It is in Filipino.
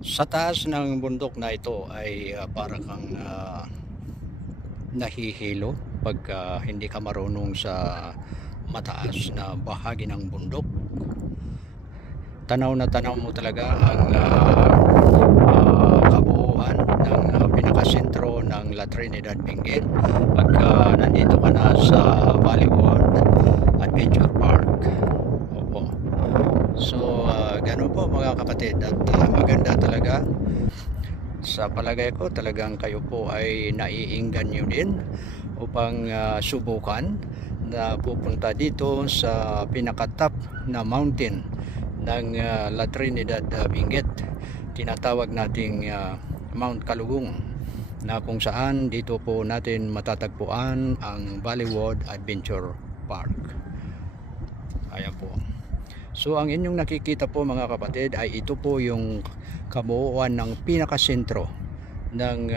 Sa taas ng bundok na ito ay para kang nahihilo pagka hindi ka marunong sa mataas na bahagi ng bundok. Tanaw na tanaw mo talaga ang kabuuan ng pinakasentro ng La Trinidad Benguet pagka nandito ka na sa Bollywood Adventure Park. Opo. So ganun po mga kapatid, at maganda talaga. Sa palagay ko talagang kayo po ay naiingganyo din upang subukan na pupunta dito sa pinakatop na mountain ng La Trinidad Benguet, tinatawag nating Mount Kalugong, na kung saan dito po natin matatagpuan ang Bollywood Adventure Park. Ayan po. So ang inyong nakikita po mga kapatid ay ito po yung kabuuan ng pinakasentro ng